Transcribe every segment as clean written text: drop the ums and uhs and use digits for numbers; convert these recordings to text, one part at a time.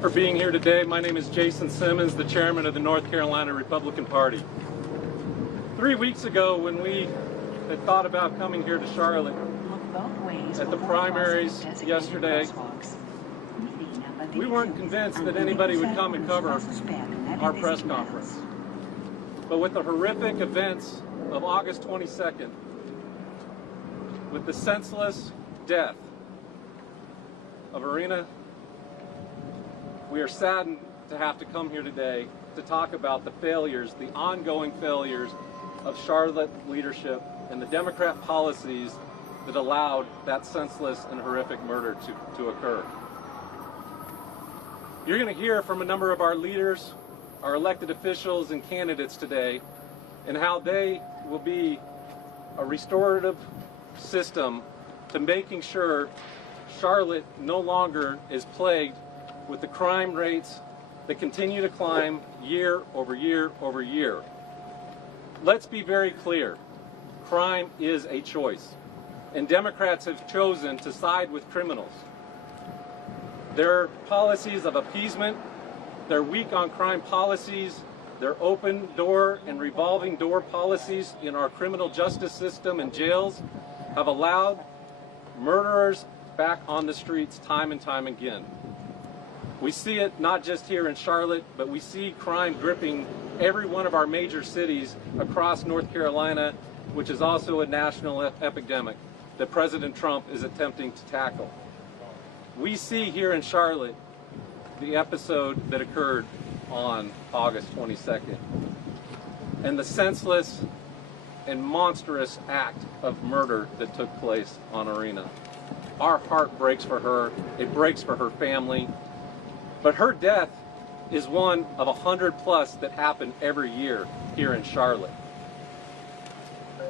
for being here today. My name is Jason Simmons, the chairman of the North Carolina Republican Party. 3 weeks ago, when we had thought about coming here to Charlotte at the primaries yesterday, we weren't convinced that anybody would come and cover our press conference. But with the horrific events of August 22nd, with the senseless death of Iryna, we are saddened to have to come here today to talk about the failures, the ongoing failures of Charlotte leadership and the Democrat policies that allowed that senseless and horrific murder to occur. You're going to hear from a number of our leaders, our elected officials and candidates today, and how they will be a restorative system to making sure Charlotte no longer is plagued with the crime rates that continue to climb year over year over year. Let's be very clear. Crime is a choice, and Democrats have chosen to side with criminals. Their policies of appeasement, their weak on crime policies, their open door and revolving door policies in our criminal justice system and jails have allowed murderers back on the streets time and time again. We see it not just here in Charlotte, but we see crime gripping every one of our major cities across North Carolina, which is also a national epidemic that President Trump is attempting to tackle. We see here in Charlotte the episode that occurred on August 22nd and the senseless and monstrous act of murder that took place on Iryna. Our heart breaks for her, it breaks for her family, but her death is one of 100 plus that happen every year here in Charlotte.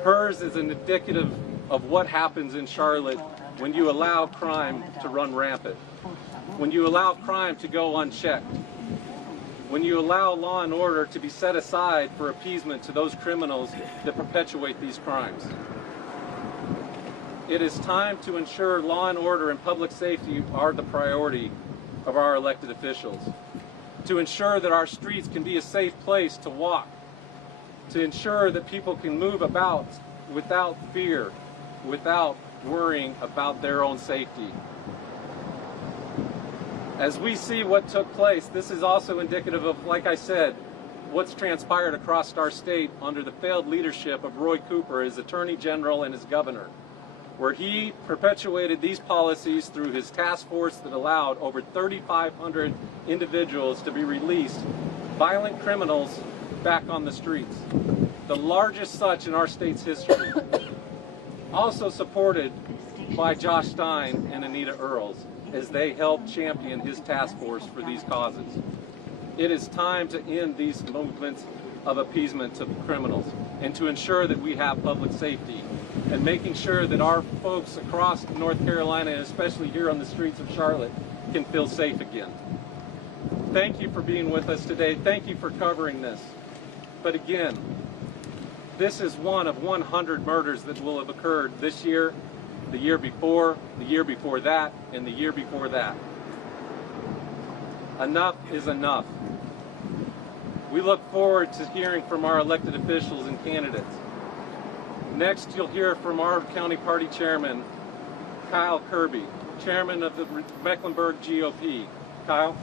Hers is an indicative of what happens in Charlotte when you allow crime to run rampant, when you allow crime to go unchecked, when you allow law and order to be set aside for appeasement to those criminals that perpetuate these crimes. It is time to ensure law and order and public safety are the priority of our elected officials, to ensure that our streets can be a safe place to walk, to ensure that people can move about without fear, without worrying about their own safety. As we see what took place, this is also indicative of, like I said, what's transpired across our state under the failed leadership of Roy Cooper as Attorney General and as Governor, where he perpetuated these policies through his task force that allowed over 3,500 individuals to be released, violent criminals back on the streets, the largest such in our state's history. Also supported by Josh Stein and Anita Earls as they helped champion his task force for these causes. It is time to end these movements of appeasement to criminals and to ensure that we have public safety and making sure that our folks across North Carolina, and especially here on the streets of Charlotte, can feel safe again. Thank you for being with us today. Thank you for covering this. But again, this is one of 100 murders that will have occurred this year, the year before that, and the year before that. Enough is enough. We look forward to hearing from our elected officials and candidates. Next, you'll hear from our county party chairman, Kyle Kirby, chairman of the Mecklenburg GOP. Kyle.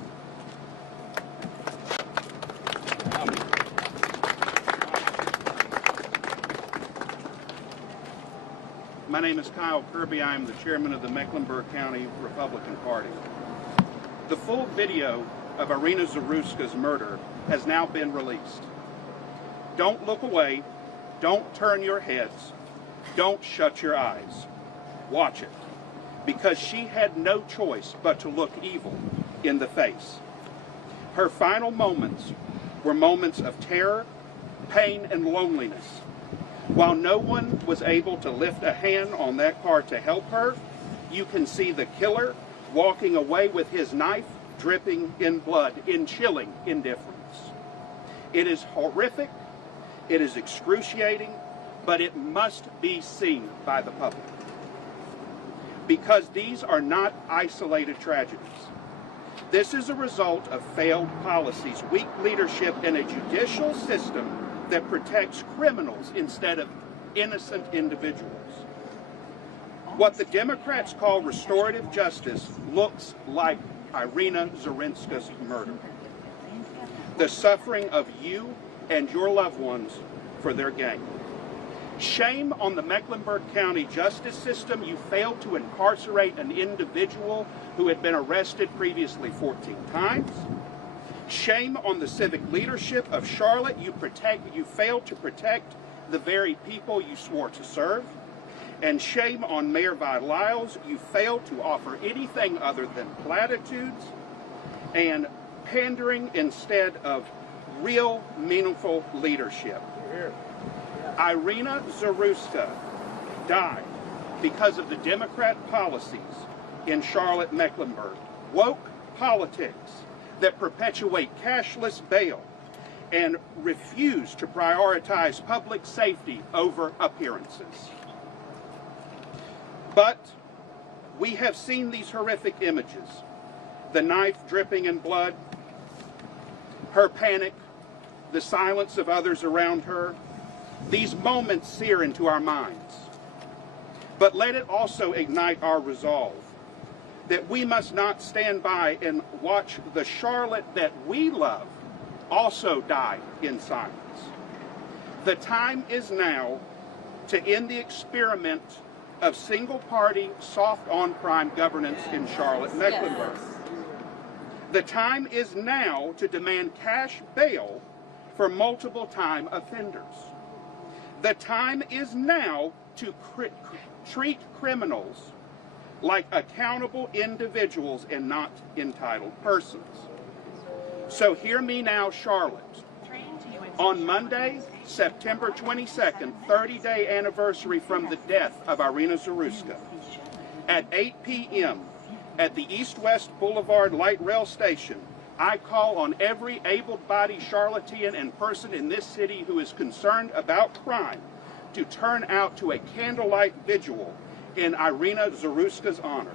My name is Kyle Kirby. I am the chairman of the Mecklenburg County Republican Party. The full video of Iryna Zarutska's murder has now been released. Don't look away. Don't turn your heads. Don't shut your eyes. Watch it. Because she had no choice but to look evil in the face. Her final moments were moments of terror, pain, and loneliness. While no one was able to lift a hand on that car to help her, you can see the killer walking away with his knife dripping in blood in chilling indifference. It is horrific, it is excruciating, but it must be seen by the public. Because these are not isolated tragedies. This is a result of failed policies, weak leadership, and a judicial system that protects criminals instead of innocent individuals. What the Democrats call restorative justice looks like Iryna Zarutska's murder. The suffering of you and your loved ones for their gain. Shame on the Mecklenburg County justice system. You failed to incarcerate an individual who had been arrested previously 14 times. Shame on the civic leadership of Charlotte. You failed to protect the very people you swore to serve. And shame on Mayor Lyles. You failed to offer anything other than platitudes and pandering instead of real, meaningful leadership. Iryna Zarutska died because of the Democrat policies in Charlotte, Mecklenburg. Woke politics that perpetuate cashless bail and refuse to prioritize public safety over appearances. But we have seen these horrific images. The knife dripping in blood, her panic, the silence of others around her. These moments sear into our minds. But let it also ignite our resolve that we must not stand by and watch the Charlotte that we love also die in silence. The time is now to end the experiment of single-party, soft-on-crime governance in Charlotte, Mecklenburg. The time is now to demand cash bail for multiple-time offenders. The time is now to treat criminals like accountable individuals and not entitled persons. So hear me now, Charlotte. On Monday, September 22nd, 30-day anniversary from the death of Iryna Zarutska, at 8 p.m. at the East-West Boulevard Light Rail Station, I call on every able-bodied Charlottean and person in this city who is concerned about crime to turn out to a candlelight vigil in Iryna Zarutska's honor.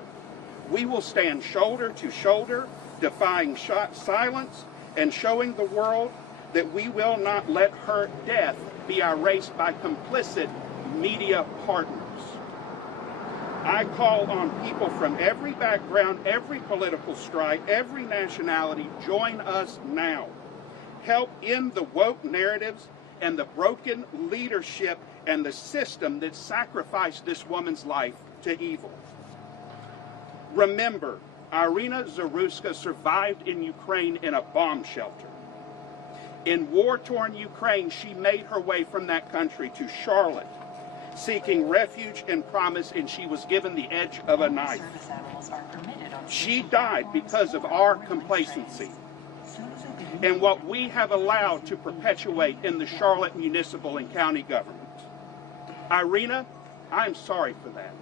We will stand shoulder to shoulder, defying silence and showing the world that we will not let her death be erased by complicit media partners. I call on people from every background, every political stripe, every nationality, join us now. Help end the woke narratives and the broken leadership and the system that sacrificed this woman's life to evil. Remember, Iryna Zarutska survived in Ukraine in a bomb shelter. In war-torn Ukraine, she made her way from that country to Charlotte, seeking refuge and promise, and she was given the edge of a knife. She died because of our complacency and what we have allowed to perpetuate in the Charlotte municipal and county government. Iryna, I'm sorry for that.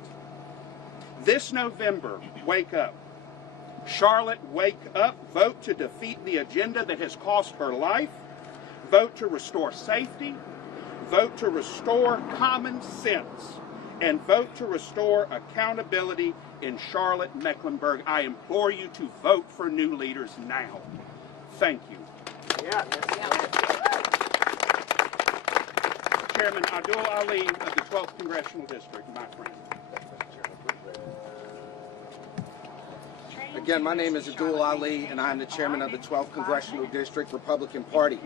This November, wake up. Charlotte, wake up. Vote to defeat the agenda that has cost her life. Vote to restore safety. Vote to restore common sense. And vote to restore accountability in Charlotte, Mecklenburg. I implore you to vote for new leaders now. Thank you. Chairman Abdul Ali of the 12th Congressional District, my friend. Again, my name is Abdul Ali, and I am the chairman of the 12th Congressional District Republican Party.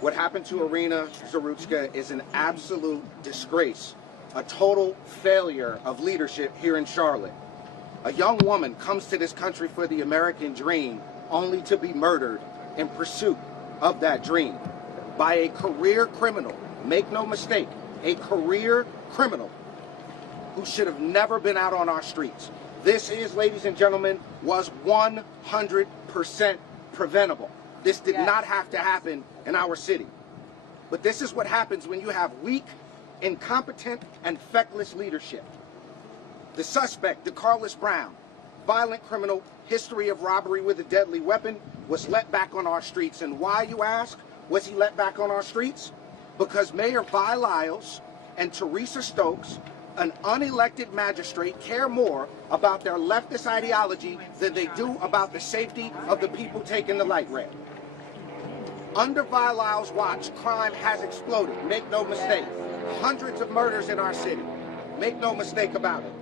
What happened to Iryna Zarutska is an absolute disgrace, a total failure of leadership here in Charlotte. A young woman comes to this country for the American dream, only to be murdered in pursuit of that dream by a career criminal. Make no mistake, a career criminal who should have never been out on our streets. This is, ladies and gentlemen, was 100% preventable. This did not have to happen in our city. But this is what happens when you have weak, incompetent, and feckless leadership. The suspect, DeCarlos Brown, violent criminal, history of robbery with a deadly weapon, was let back on our streets. And why, you ask, was he let back on our streets? Because Mayor Lyles and Teresa Stokes an unelected magistrate care more about their leftist ideology than they do about the safety of the people taking the light rail. Under Vilisle's watch, crime has exploded. Make no mistake. Hundreds of murders in our city. Make no mistake about it.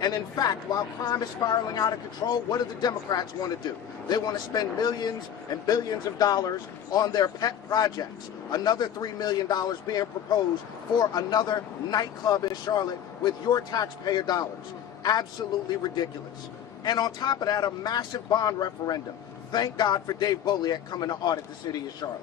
And in fact, while crime is spiraling out of control, what do the Democrats want to do? They want to spend millions and billions of dollars on their pet projects. Another $3 million being proposed for another nightclub in Charlotte with your taxpayer dollars. Absolutely ridiculous. And on top of that, a massive bond referendum. Thank God for Dave Boliak coming to audit the city of Charlotte.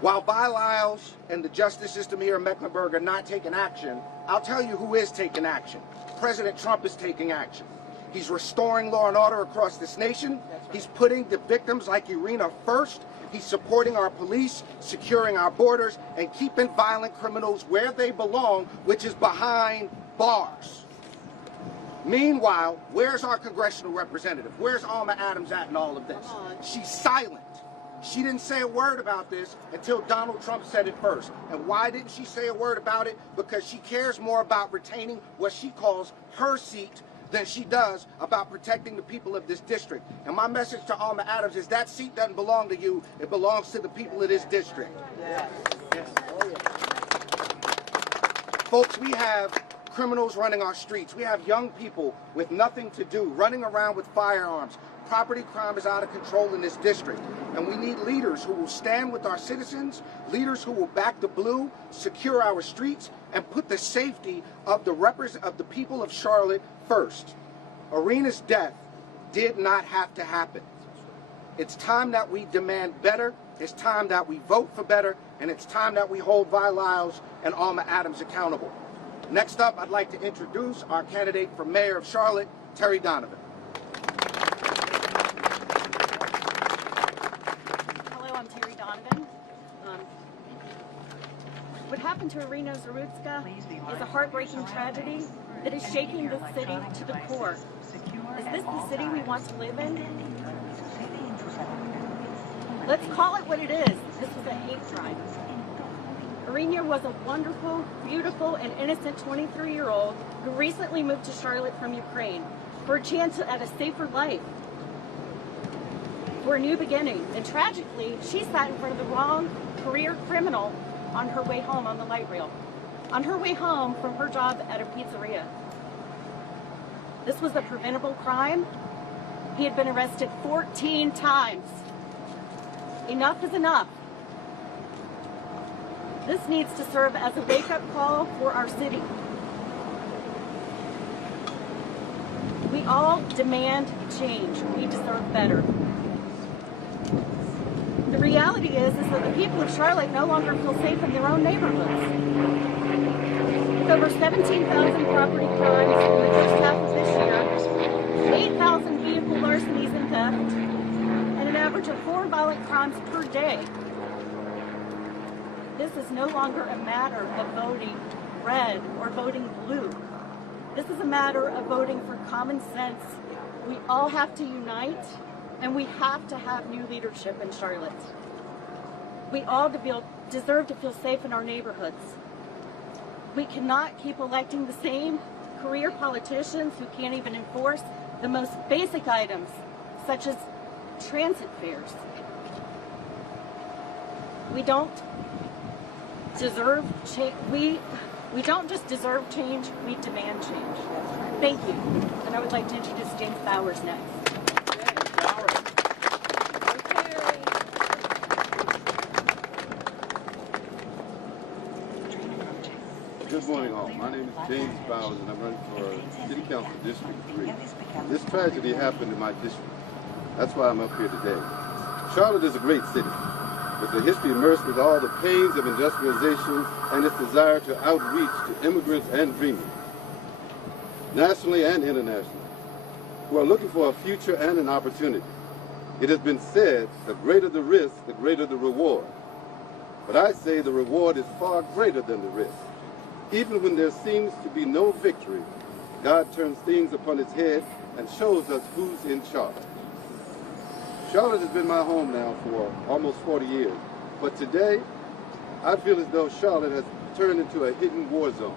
While Vilisle and the justice system here in Mecklenburg are not taking action, I'll tell you who is taking action. President Trump is taking action. He's restoring law and order across this nation. He's putting the victims like Iryna first. He's supporting our police, securing our borders, and keeping violent criminals where they belong, which is behind bars. Meanwhile, where's our congressional representative? Where's Alma Adams at in all of this? She's silent. She didn't say a word about this until Donald Trump said it first. And why didn't she say a word about it? Because she cares more about retaining what she calls her seat than she does about protecting the people of this district. And my message to Alma Adams is that seat doesn't belong to you. It belongs to the people of this district. Yes. Yes. Oh, yeah. Folks, we have criminals running our streets. We have young people with nothing to do, running around with firearms. Property crime is out of control in this district. And we need leaders who will stand with our citizens, leaders who will back the blue, secure our streets, and put the safety of the people of Charlotte first. Iryna's death did not have to happen. It's time that we demand better, it's time that we vote for better, and it's time that we hold Vilisle and Alma Adams accountable. Next up, I'd like to introduce our candidate for mayor of Charlotte, Terry Donovan. Hello, I'm Terry Donovan. What happened to Iryna Zarutska is a heartbreaking tragedy that is shaking the city to the core. Is this the city we want to live in? Let's call it what it is. This was a hate crime. Iryna was a wonderful, beautiful, and innocent 23-year-old who recently moved to Charlotte from Ukraine for a chance at a safer life, for a new beginning. And tragically, she sat in front of the wrong career criminal on her way home on the light rail, on her way home from her job at a pizzeria. This was a preventable crime. He had been arrested 14 times. Enough is enough. This needs to serve as a wake-up call for our city. We all demand change. We deserve better. The reality is that the people of Charlotte no longer feel safe in their own neighborhoods. With over 17,000 property crimes in the first half of this year, 8,000 vehicle larcenies and theft, and an average of 4 violent crimes per day. This is no longer a matter of voting red or voting blue. This is a matter of voting for common sense. We all have to unite, and we have to have new leadership in Charlotte. We all deserve to feel safe in our neighborhoods. We cannot keep electing the same career politicians who can't even enforce the most basic items, such as transit fares. We don't deserve change. We don't just deserve change, we demand change. Thank you. And I would like to introduce James Bowers next. Good morning, all. My name is James Bowers, and I'm running for City Council District 3. This tragedy happened in my district. That's why I'm up here today. Charlotte is a great city, with a history immersed with all the pains of industrialization and its desire to outreach to immigrants and dreamers, nationally and internationally, who are looking for a future and an opportunity. It has been said, the greater the risk, the greater the reward. But I say the reward is far greater than the risk. Even when there seems to be no victory, God turns things upon its head and shows us who's in charge. Charlotte has been my home now for almost 40 years, but today I feel as though Charlotte has turned into a hidden war zone.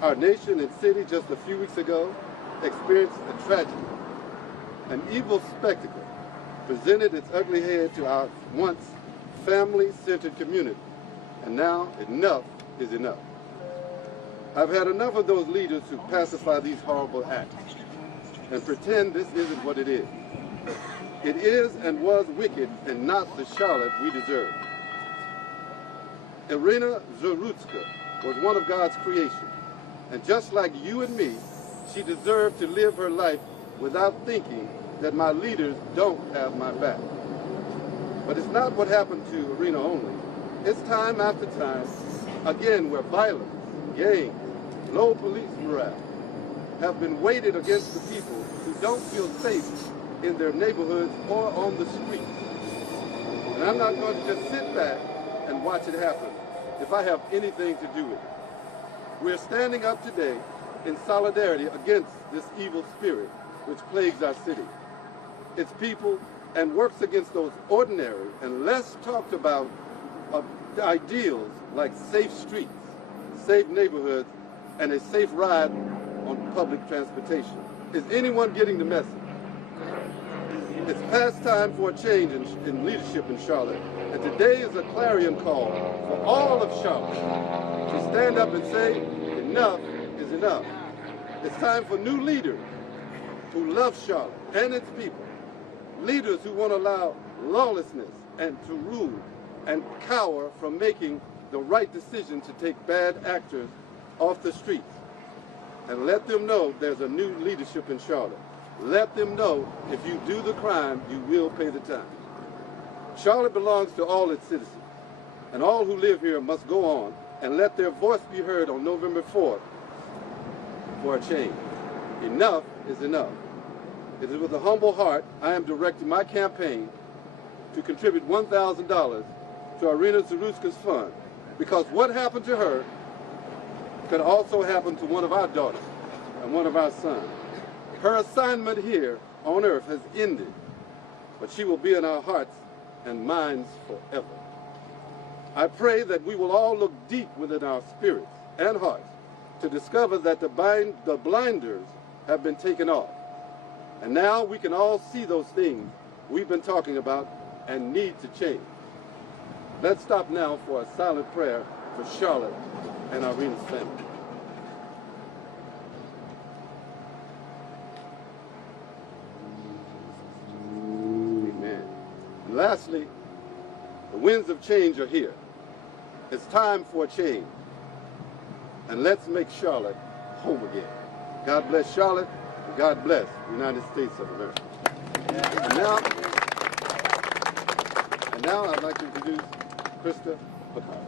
Our nation and city just a few weeks ago experienced a tragedy. An evil spectacle presented its ugly head to our once family-centered community. And now enough is enough. I've had enough of those leaders who pacify these horrible acts and pretend this isn't what it is. It is and was wicked and not the Charlotte we deserve. Iryna Zarutska was one of God's creation, and just like you and me, she deserved to live her life without thinking that my leaders don't have my back. But it's not what happened to Iryna only. It's time after time, again, where violence, gangs, low police morale have been weighted against the people who don't feel safe in their neighborhoods or on the streets. And I'm not going to just sit back and watch it happen if I have anything to do with it. We're standing up today in solidarity against this evil spirit which plagues our city, its people, and works against those ordinary and less talked about ideals like safe streets, safe neighborhoods, and a safe ride on public transportation. Is anyone getting the message? It's past time for a change in leadership in Charlotte, and today is a clarion call for all of Charlotte to stand up and say, enough is enough. It's time for new leaders who love Charlotte and its people, leaders who won't allow lawlessness and to rule and cower from making the right decision to take bad actors off the streets. And let them know there's a new leadership in Charlotte. Let them know if you do the crime, you will pay the time. Charlotte belongs to all its citizens, and all who live here must go on and let their voice be heard on November 4th for a change. Enough is enough. It is with a humble heart I am directing my campaign to contribute $1,000 to Iryna Zarutska's fund, because what happened to her could also happen to one of our daughters and one of our sons. Her assignment here on earth has ended, but she will be in our hearts and minds forever. I pray that we will all look deep within our spirits and hearts to discover that the blinders have been taken off. And now we can all see those things we've been talking about and need to change. Let's stop now for a silent prayer for Charlotte and Iryna's family. Amen. And lastly, the winds of change are here. It's time for a change. And let's make Charlotte home again. God bless Charlotte, and God bless the United States of America. And now I'd like to introduce Krista Picard.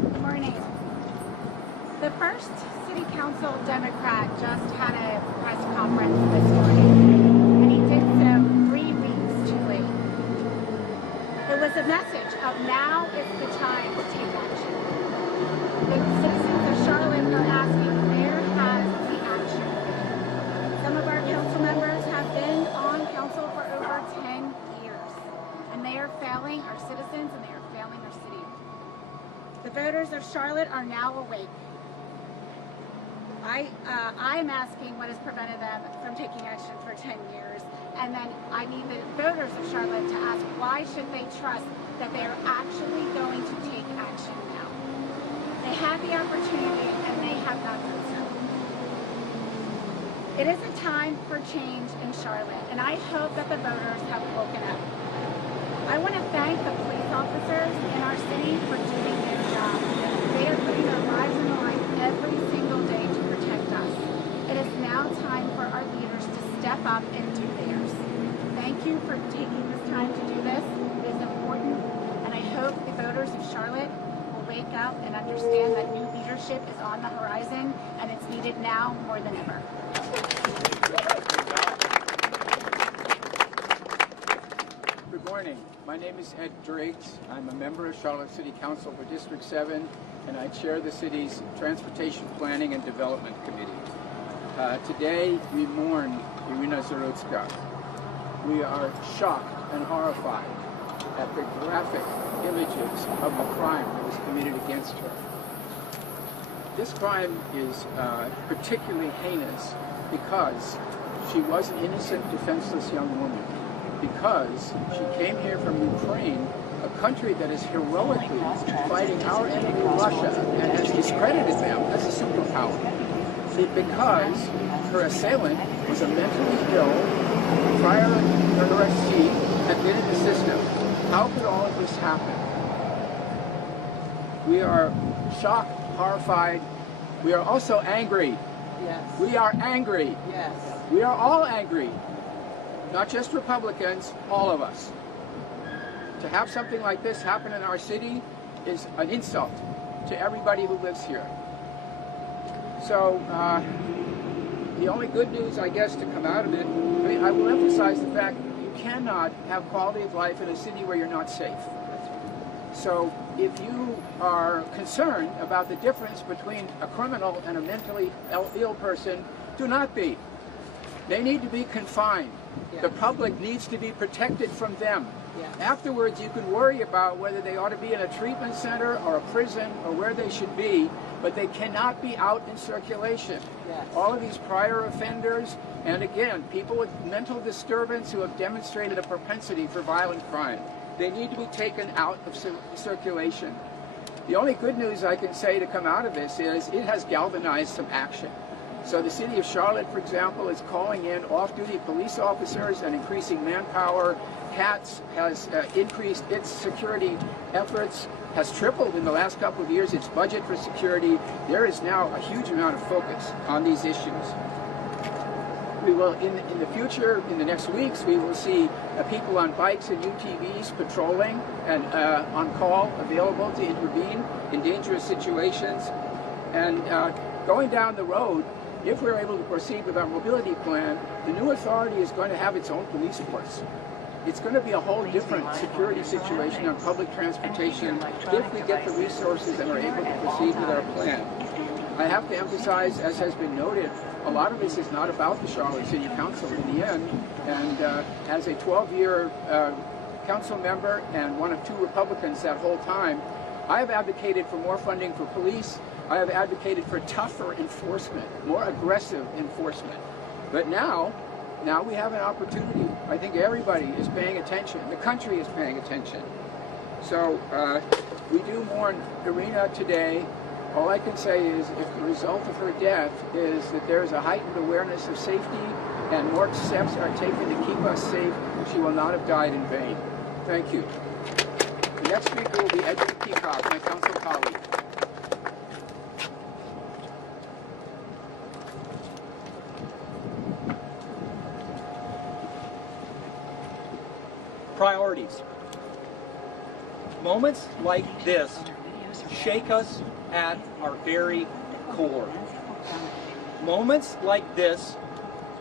Good morning. The first City Council Democrat just had a press conference this morning, and he did so 3 weeks too late. It was a message of now is the time to take action. The citizens of Charlotte are asking, where has the action been? Some of our council members have been on council for over 10 years, and they are failing our citizens and they are failing our city. The voters of Charlotte are now awake. I'm asking what has prevented them from taking action for 10 years, and then I need the voters of Charlotte to ask, why should they trust that they are actually going to take action now? They had the opportunity and they have not done so. It is a time for change in Charlotte, and I hope that the voters have woken up. I want to thank the police officers in our city for doing their job. They are putting their lives on the line every single day to protect us. It is now time for our leaders to step up and do theirs. Thank you for taking this time to do this. It is important, and I hope the voters of Charlotte will wake up and understand that new leadership is on the horizon, and it's needed now more than ever. Good morning. My name is Ed Drakes. I'm a member of Charlotte City Council for District 7, and I chair the city's Transportation Planning and Development Committee. Today, we mourn Iryna Zarutska. we are shocked and horrified at the graphic images of the crime that was committed against her. This crime is particularly heinous because she was an innocent, defenseless young woman, because she came here from Ukraine, a country that is heroically fighting our enemy Russia and has discredited them as a superpower. Because her assailant was a mentally ill, prior arrestee, had been in the system. How could all of this happen? We are shocked, horrified. We are also angry. Yes. We are angry. Yes. We are all angry. Not just Republicans, all of us. To have something like this happen in our city is an insult to everybody who lives here. So, the only good news, I guess, to come out of it, I will emphasize the fact that you cannot have quality of life in a city where you're not safe. So, if you are concerned about the difference between a criminal and a mentally ill person, do not be. They need to be confined. Yes. The public needs to be protected from them. Yes. Afterwards, you can worry about whether they ought to be in a treatment center or a prison or where they should be, but they cannot be out in circulation. Yes. All of these prior offenders, and again, people with mental disturbance who have demonstrated a propensity for violent crime, they need to be taken out of circulation. The only good news I can say to come out of this is it has galvanized some action. So the city of Charlotte, for example, is calling in off-duty police officers and increasing manpower. CATS has increased its security efforts, has tripled in the last couple of years its budget for security. There is now a huge amount of focus on these issues. We will, in the future, in the next weeks, we will see people on bikes and UTVs patrolling and on call, available to intervene in dangerous situations. And going down the road, if we're able to proceed with our mobility plan, the new authority is going to have its own police force. It's going to be a whole different security situation on public transportation if we get the resources and are able to proceed with our plan. I have to emphasize, as has been noted, a lot of this is not about the Charlotte City Council in the end, and as a 12-year council member and one of 2 Republicans that whole time, I have advocated for more funding for police. I have advocated for tougher enforcement, more aggressive enforcement. But now we have an opportunity. I think everybody is paying attention. The country is paying attention. So we do mourn Iryna today. All I can say is if the result of her death is that there is a heightened awareness of safety and more steps are taken to keep us safe, she will not have died in vain. Thank you. The next speaker will be Edward Peacock, my council colleague. Priorities. Moments like this shake us at our very core. Moments like this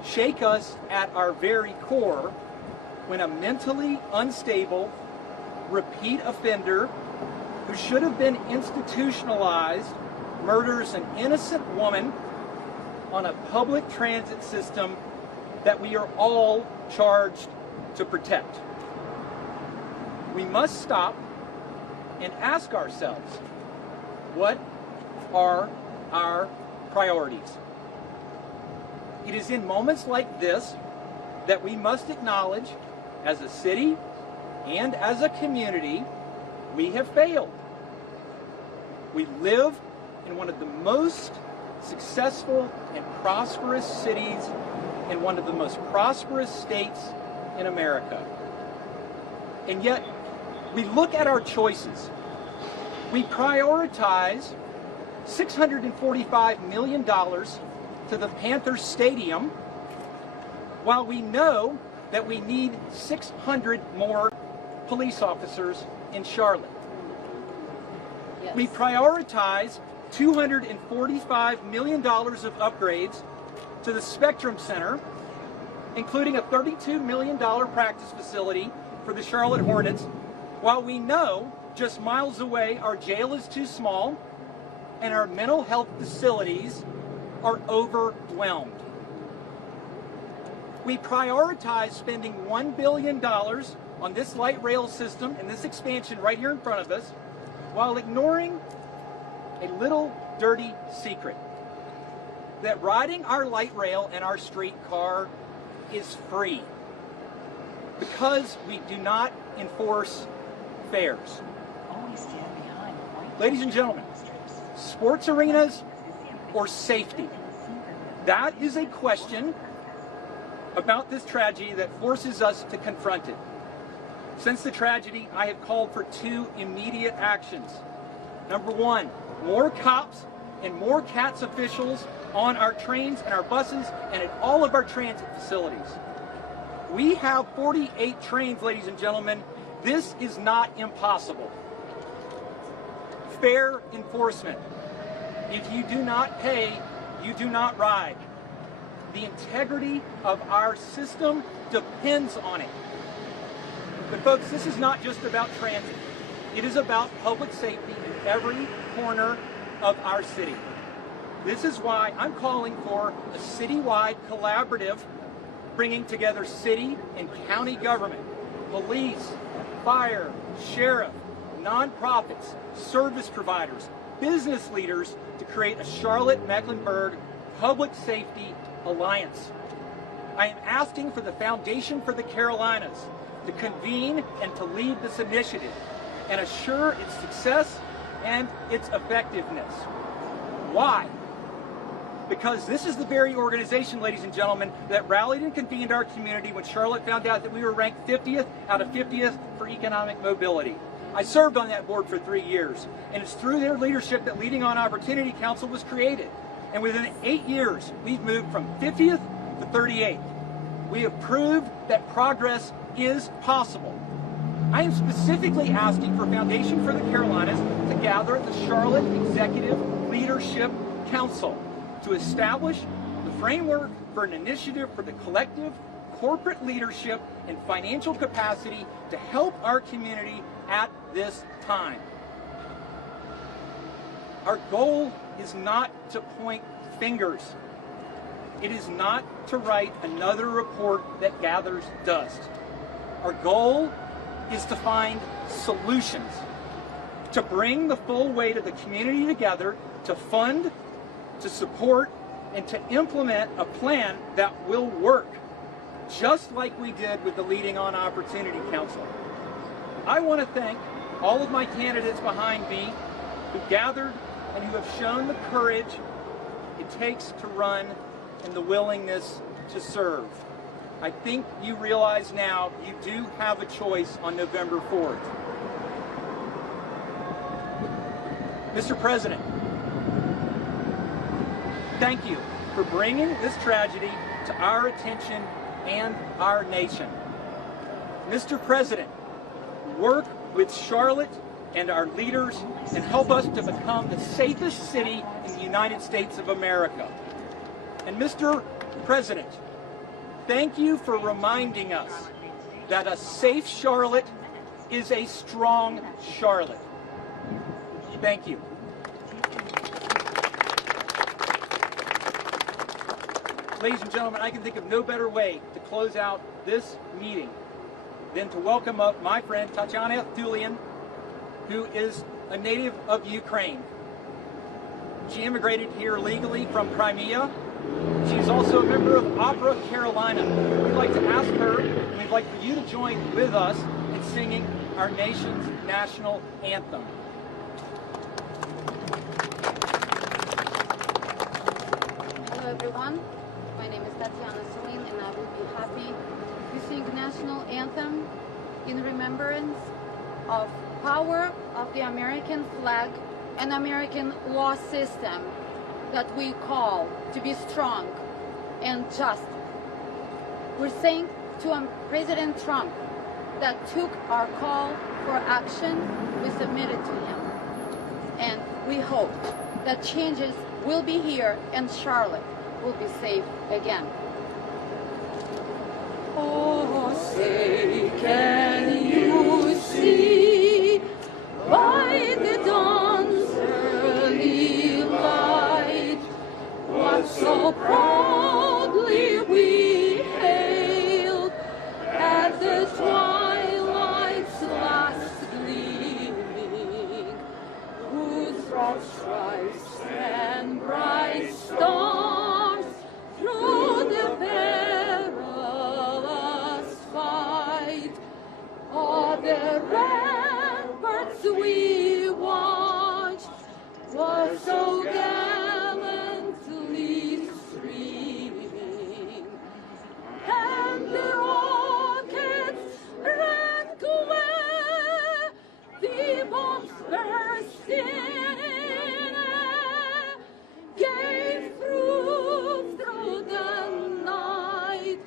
shake us at our very core when a mentally unstable, repeat offender who should have been institutionalized murders an innocent woman on a public transit system that we are all charged to protect. We must stop and ask ourselves, what are our priorities? It is in moments like this that we must acknowledge, as a city and as a community, we have failed. We live in one of the most successful and prosperous cities in one of the most prosperous states in America. And yet, we look at our choices. We prioritize $645 million to the Panthers Stadium while we know that we need 600 more police officers in Charlotte. Yes. We prioritize $245 million of upgrades to the Spectrum Center, including a $32 million practice facility for the Charlotte Hornets, while we know just miles away our jail is too small and our mental health facilities are overwhelmed. We prioritize spending $1 billion on this light rail system and this expansion right here in front of us, while ignoring a little dirty secret, that riding our light rail and our streetcar is free because we do not enforce fares. Ladies and gentlemen, sports arenas or safety? That is a question about this tragedy that forces us to confront it. Since the tragedy, I have called for 2 immediate actions. Number 1, more cops and more CATS officials on our trains and our buses and at all of our transit facilities. We have 48 trains, ladies and gentlemen. This is not impossible. Fare enforcement. If you do not pay, you do not ride. The integrity of our system depends on it. But folks, this is not just about transit. It is about public safety in every corner of our city. This is why I'm calling for a citywide collaborative bringing together city and county government, police, fire, sheriff, nonprofits, service providers, business leaders to create a Charlotte-Mecklenburg Public Safety Alliance. I am asking for the Foundation for the Carolinas to convene and to lead this initiative and assure its success and its effectiveness. Why? Because this is the very organization, ladies and gentlemen, that rallied and convened our community when Charlotte found out that we were ranked 50th out of 50th for economic mobility. I served on that board for 3 years, and it's through their leadership that Leading on Opportunity Council was created. And within 8 years, we've moved from 50th to 38th. We have proved that progress is possible. I am specifically asking for Foundation for the Carolinas to gather at the Charlotte Executive Leadership Council to establish the framework for an initiative for the collective corporate leadership and financial capacity to help our community at this time. Our goal is not to point fingers. It is not to write another report that gathers dust. Our goal is to find solutions, to bring the full weight of the community together, to fund, to support, and to implement a plan that will work, just like we did with the Leading on Opportunity Council. I want to thank all of my candidates behind me who gathered and who have shown the courage it takes to run and the willingness to serve. I think you realize now you do have a choice on November 4th. Mr. President, thank you for bringing this tragedy to our attention and our nation. Mr. President, work with Charlotte and our leaders and help us to become the safest city in the United States of America. And Mr. President, thank you for reminding us that a safe Charlotte is a strong Charlotte. Thank you. Ladies and gentlemen, I can think of no better way to close out this meeting than to welcome up my friend Tatiana Thulian, who is a native of Ukraine. She immigrated here legally from Crimea. She's also a member of Opera Carolina. We'd like to ask her, and we'd like for you to join with us in singing our nation's national anthem. Hello everyone, my name is Tatiana Thulian and I will be happy to sing national anthem in remembrance of power of the American flag and American law system that we call to be strong and just. We're saying to President Trump that took our call for action, we submitted to him. And we hope that changes will be here and Charlotte will be safe again. Oh, say can you see by the dawn's early light what so proudly we hailed the ramparts we watched was so gallantly streaming, and the rockets rank where the bombs burst in, gave proof through the night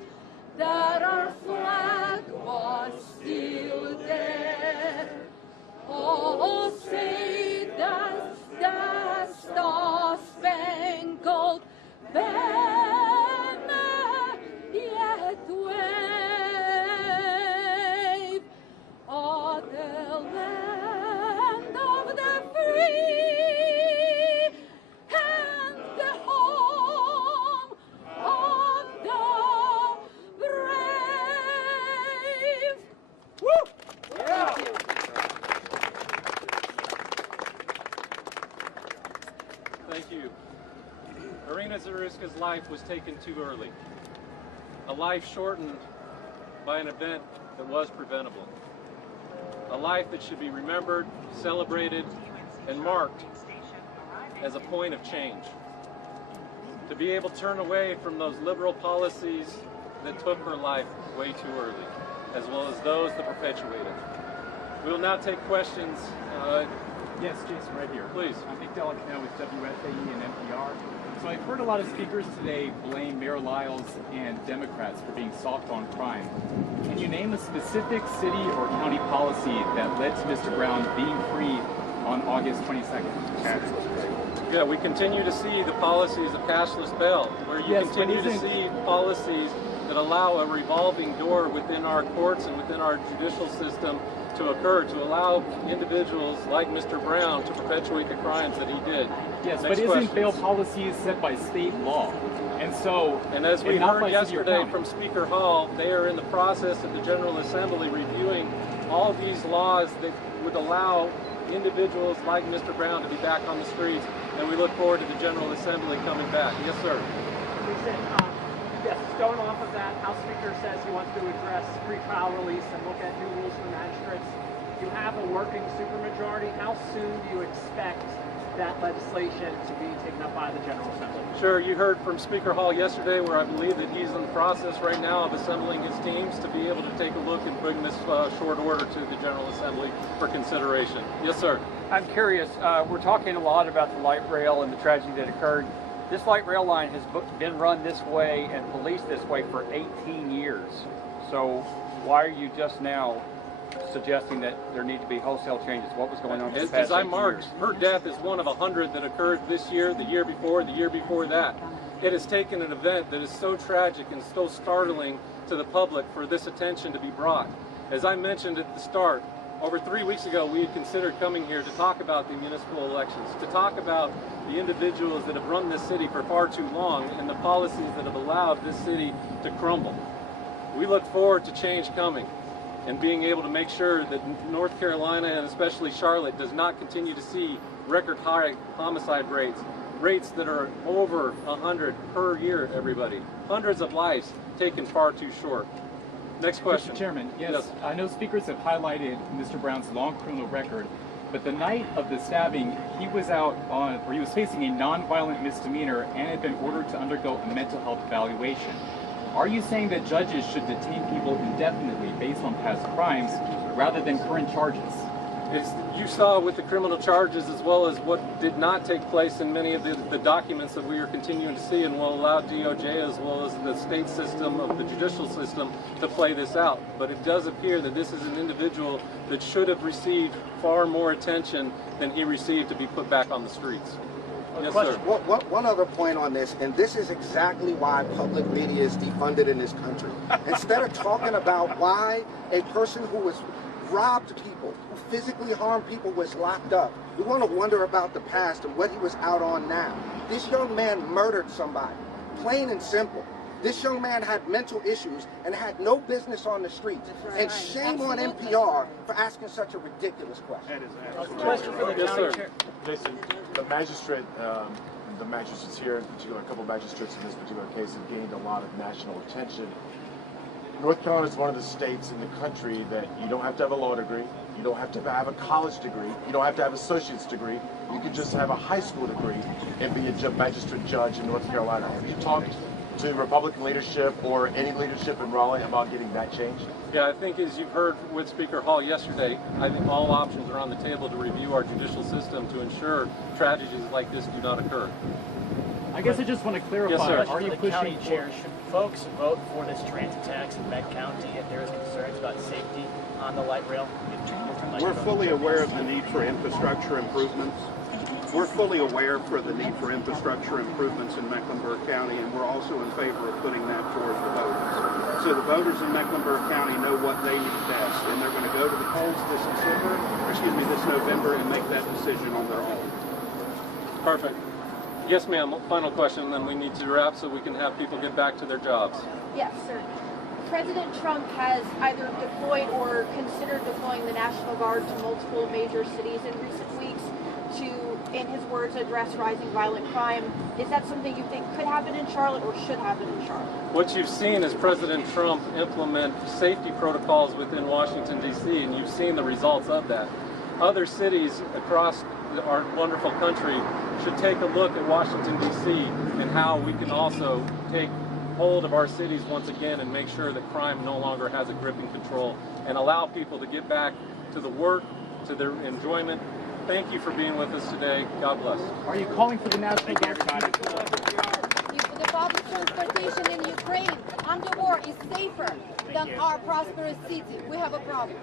that our flag was still there. Oh, say does the star-spangled banner yet wave? Oh, the land of the free and the home of the brave. Woo! Thank you. Thank you. Iryna Zarutska's life was taken too early. A life shortened by an event that was preventable. A life that should be remembered, celebrated, and marked as a point of change. To be able to turn away from those liberal policies that took her life way too early, as well as those that perpetuate it. We will now take questions. Yes, Jason, right here. Please. I'm Nick Delicano with WSAE and NPR. So I've heard a lot of speakers today blame Mayor Lyles and Democrats for being soft on crime. Can you name a specific city or county policy that led to Mr. Brown being free on August 22nd? Yeah, we continue to see the policies of cashless bail, where you continue to see policies that allow a revolving door within our courts and within our judicial system to occur, to allow individuals like Mr. Brown to perpetuate the crimes that he did. Yes, Next but isn't question. bail policy set by state law? And so, And as we not heard by city or yesterday county. from Speaker Hall, they are in the process of the General Assembly reviewing all these laws that would allow individuals like Mr. Brown to be back on the streets, and we look forward to the General Assembly coming back. Yes, sir. Yes, going off of that, House Speaker says he wants to address pretrial release and look at new rules for magistrates. You have a working supermajority. How soon do you expect that legislation to be taken up by the General Assembly? Sure, you heard from Speaker Hall yesterday where I believe that he's in the process right now of assembling his teams to be able to take a look and bring this short order to the General Assembly for consideration. Yes, sir. I'm curious, we're talking a lot about the light rail and the tragedy that occurred. This light rail line has been run this way and policed this way for 18 years. So why are you just now suggesting that there need to be wholesale changes? What was going on for the past As I 18 marked, years? her death is one of 100 that occurred this year, the year before that. It has taken an event that is so tragic and so startling to the public for this attention to be brought. As I mentioned at the start, over 3 weeks ago, we had considered coming here to talk about the municipal elections, to talk about the individuals that have run this city for far too long and the policies that have allowed this city to crumble. We look forward to change coming and being able to make sure that North Carolina and especially Charlotte does not continue to see record high homicide rates that are over 100 per year, everybody. Hundreds of lives taken far too short. Next question. Mr. Chairman, yes, I know speakers have highlighted Mr. Brown's long criminal record, but the night of the stabbing, he was he was facing a non-violent misdemeanor and had been ordered to undergo a mental health evaluation. Are you saying that judges should detain people indefinitely based on past crimes rather than current charges? You saw with the criminal charges as well as what did not take place in many of the documents that we are continuing to see and will allow DOJ as well as the state system of the judicial system to play this out. But it does appear that this is an individual that should have received far more attention than he received to be put back on the streets. Yes, sir. One other point on this, and this is exactly why public media is defunded in this country. Instead of talking about why a person who was robbed people, who physically harmed people was locked up, we want to wonder about the past and what he was out on now. This young man murdered somebody, plain and simple. This young man had mental issues and had no business on the streets. And shame on NPR for asking such a ridiculous question. Question for the county chair. Jason, the magistrate, the magistrates here, in particular, a couple of magistrates in this particular case have gained a lot of national attention. North Carolina is one of the states in the country that you don't have to have a law degree, you don't have to have a college degree, you don't have to have an associate's degree, you can just have a high school degree and be a magistrate judge in North Carolina. Have you talked to Republican leadership or any leadership in Raleigh about getting that changed? Yeah, I think as you've heard with Speaker Hall yesterday, I think all options are on the table to review our judicial system to ensure tragedies like this do not occur. I guess I just want to clarify, Yes, sir. are you the pushing county for... chair, should folks vote for this transit tax in Met County if there is concerns about safety on the light rail? We're fully aware of the need for infrastructure improvements. We're fully aware for the need for infrastructure improvements in Mecklenburg County, and we're also in favor of putting that toward the voters. So the voters in Mecklenburg County know what they need best, and they're going to go to the polls this November and make that decision on their own. Perfect. Yes, ma'am. Final question, and then we need to wrap so we can have people get back to their jobs. Yes, sir. President Trump has either deployed or considered deploying the National Guard to multiple major cities in recent weeks to, in his words, address rising violent crime. Is that something you think could happen in Charlotte or should happen in Charlotte? What you've seen is President Trump implement safety protocols within Washington, D.C., and you've seen the results of that. Other cities across our wonderful country should take a look at Washington, D.C. and how we can also take hold of our cities once again and make sure that crime no longer has a grip and control and allow people to get back to the work, to their enjoyment. Thank you for being with us today. God bless. Are you calling for the National Guard? The public transportation in Ukraine under war is safer than our prosperous city. We have a problem.